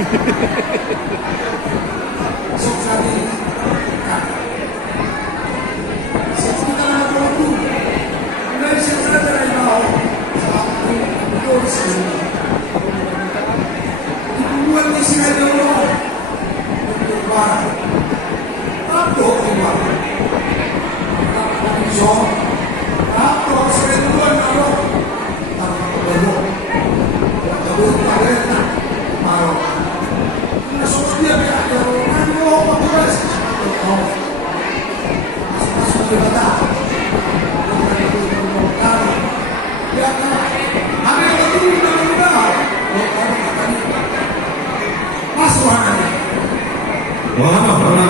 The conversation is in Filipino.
So sabi, sa kita na po ito, may siya na tayo na ako sa aking pagkakot sa iyo. Ipubuan niya siya na ako. Ipubuan. Tapos, ipubuan. Tapos, tapos, sa ipubuan na ako. Tapos, tapos, Maro. Nasukli ang kaya, ano ako matulas? Mas bata. Kaya ka, ang mga tulong na lugar, o ano ka kanina. Pasuhan. Wow!